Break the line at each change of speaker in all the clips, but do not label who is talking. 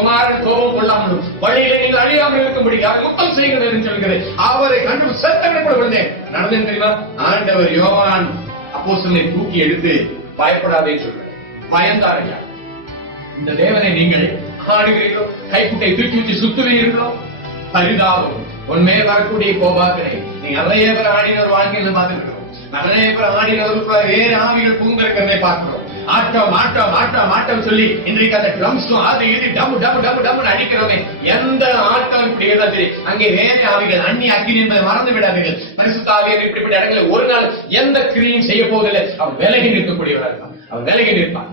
குமாரன் கோபம் கொள்ளாமலும் வழியிலே நீங்கள் அழியாமல் இருக்கும்படி அவர் முத்தம் செய்கிறது என்று சொல்கிறேன். அவரை கண்டு செத்தனை கூட விழுந்தேன் நடந்தேன் தெரியுமா? ஆண்டவர் யோவான் அப்போஸ்தலனை தூக்கி எடுத்து பயப்படாதே சொல்றார். பயந்தாரையா? இந்த தேவனை நீங்கள் ஆடுகிறீர்களோ கைக்குட்டை தூக்கி வச்சு சுத்துவீர்களோ பரிதாபம். உண்மையே வரக்கூடிய கோபாக்கரை நீ நிறைய பேர் ஆடினவர் வாங்கி பார்த்துருக்கிறோம் நிறைய பேர் ஆடினவருக்குள்ள வேறு ஆவிகள் பூந்திருக்கிறதை பார்க்கிறோம்? ஆட்டம் ஆட்டம் ஆட்டம் ஆட்டம் சொல்லி இன்றைக்கு அந்த ட்ரம்ஸும் அது இது டபு டபு டபு டபுன்னு அடிக்கிறோமே எந்த ஆட்டம் இப்படி அங்கே வேற ஆவிகள் அந்நி அக்கினி என்பதை மறந்து விடாதீர்கள். பரிசுத்த ஆவியர் இப்படிப்பட்ட இடங்களில் ஒரு நாள் எந்த கிரியும் செய்ய போவதில்லை அவன் விலகி நிற்கக்கூடியவராக இருப்பான் அவன் விலகி நிற்பான்.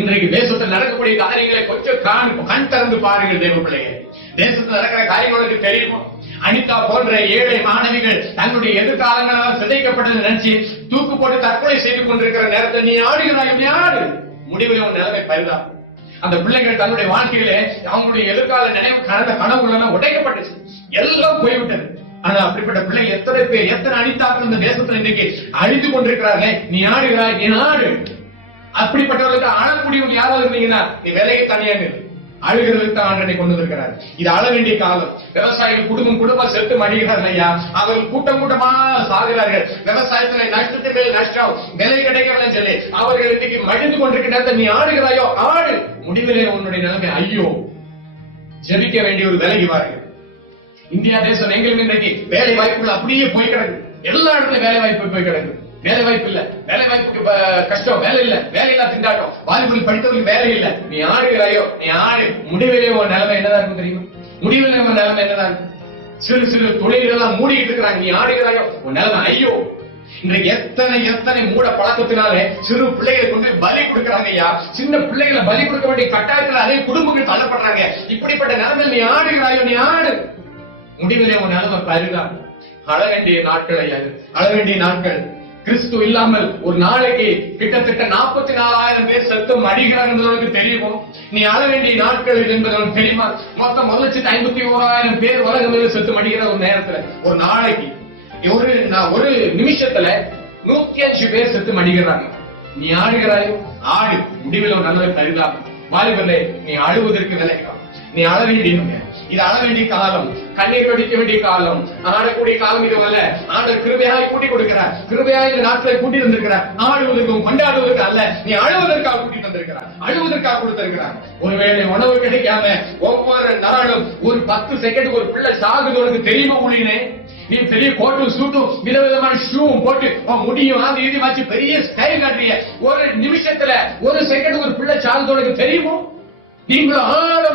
இன்றைக்கு தேசத்தில் நடக்கக்கூடிய காரியங்களை கொஞ்சம் காண் கண் திறந்து பாருங்கள் தேவ பிள்ளைகள் தேசத்தில் நடக்கிற காரியங்களுக்கு தெரியுமோ? அனிதா போன்ற ஏழை மாணவிகள் தன்னுடைய எதிர்காலங்களால் சிதைக்கப்பட்டது நினைச்சு தூக்கு போட்டு தற்கொலை செய்து கொண்டிருக்கிற நேரத்தில் நீ ஆடுகிறாய் நீ ஆடு. முடியாது முடிவில் உன் நிலைமை பரிதான் அந்த பிள்ளைகள் தன்னுடைய வாழ்க்கையிலே அவங்களுடைய எதிர்கால நினைவு கனந்த கனவுகள் உடைக்கப்பட்டுச்சு. எல்லாம் போய்விட்டது. ஆனா அப்படிப்பட்ட பிள்ளைகள் எத்தனை பேர் எத்தனை அனிதாக்கள் இந்த தேசத்துல இன்னைக்கு? அழித்து கொண்டிருக்கிறார்களே. நீ ஆடுகிறாய் நீ ஆடு அப்படிப்பட்டவர்களுக்கு ஆளக்கூடியவங்க யாராவது இருந்தீங்கன்னா நீ விலையை தனியா அழுகிறதுக்கு தான் ஆண்டனை கொண்டு வந்திருக்கிறார். இது அழ வேண்டிய காலம். விவசாயிகள் குடும்பம் குடும்பம் செத்து மடிகிறார்கள் ஐயா. அவர்கள் கூட்டம் கூட்டமா சாகிறார்கள். விவசாயத்துல நஷ்டத்தின் மேல் நஷ்டம் விலை சொல்லி அவர்கள் இன்னைக்கு மகிழ்ந்து கொண்டிருக்கின்ற நீ ஆடுகிறாயோ ஆடு. முடிவிலே உன்னுடைய நிலைமை ஐயோ ஜெபிக்க வேண்டிய ஒரு விலகி வாருங்கள் இந்தியா தேசம் எங்களுக்கு இன்றைக்கு வேலை வாய்ப்புகள் அப்படியே போய் கிடக்கு. எல்லா இடத்துலயும் வேலை வாய்ப்பு போய் கிடக்கு. வேலை வாய்ப்பு இல்ல. வேலை வாய்ப்புக்கு கஷ்டம் வேலை இல்ல. வேலை இல்லா திண்டாட்டம். வாலிபுல் படித்தவர்களுக்கு வேலை இல்ல. நீ ஆடுகிறாயோ நீ ஆடு. முடிவிலே உன் நிலைமை என்னதான் இருக்கும் தெரியுமா? முடிவிலே உன் நிலைமை என்னதான் சிறு சிறு தொழில்கள் எல்லாம் மூடிக்கிட்டு இருக்கிறாங்க. நீ ஆடுகிறாயோ உன் நிலைமை ஐயோ. இன்றைக்கு எத்தனை எத்தனை மூட பழக்கத்தினாலே சிறு பிள்ளைகளை கொண்டு பலி கொடுக்குறாங்க ஐயா. சின்ன பிள்ளைகளை பலி கொடுக்க வேண்டிய கட்டாயத்துல அதே குடும்பங்கள் தள்ளப்படுறாங்க. இப்படிப்பட்ட நிலைமையில் நீ ஆடுகிறாயோ நீ ஆடு. முடிவிலே உன் நிலைமை பரிதான் அழ வேண்டிய நாட்கள் ஐயா அழ வேண்டிய நாட்கள். கிறிஸ்து இல்லாமல் ஒரு நாளைக்கு கிட்டத்தட்ட நாற்பத்தி நாலாயிரம் பேர் செத்து மடிகிறார் என்பதற்கு தெரியுமோ? நீ அழ வேண்டிய நாட்கள் இது என்பது தெரியுமா? மொத்தம் ஒரு லட்சத்தி ஐம்பத்தி ஓராயிரம் பேர் உலகம் செத்து மடிகிற ஒரு நேரத்துல. ஒரு நாளைக்கு ஒரு நான் ஒரு நிமிஷத்துல நூத்தி அஞ்சு பேர் செத்து மடிக்கிறாங்க நீ ஆடுகிறாய் ஆடு முடிவில் ஒரு நல்ல கருதாம் வாலிபர்களே நீ அழுவதற்கு விளைக்கலாம் நீ அழ வேண்டிய இது அழ வேண்டிய காலம். கண்ணீர் வடிக்க வேண்டிய காலம். ஆடக்கூடிய காலம் இது அல்ல ஆண்டர் கிருபையாய் கூட்டி கொடுக்கிறார். கிருபையாய் இந்த நாட்களை கூட்டி வந்திருக்கிறார் ஆடுவதற்கும் கொண்டாடுவதற்கு அல்ல. நீ அழுவதற்காக கூட்டி வந்திருக்கிறார் அழுவதற்காக கொடுத்திருக்கிறார் ஒருவேளை உணவு கிடைக்காம ஒவ்வொரு நாளும் ஒரு பத்து செகண்ட் ஒரு பிள்ளை சாகுது உனக்கு தெரியுமா ஊழியனே நீ பெரிய கோட்டும் சூட்டும் விதவிதமான ஷூவும் போட்டு உன் முடியும் அது இது வச்சு பெரிய ஸ்டைல் காட்டுறீங்க ஒரு நிமிஷத்துல ஒரு செகண்ட் ஒரு பிள்ளை சார்ந்தோட தெரியுமோ? நீங்களும் ஆழம்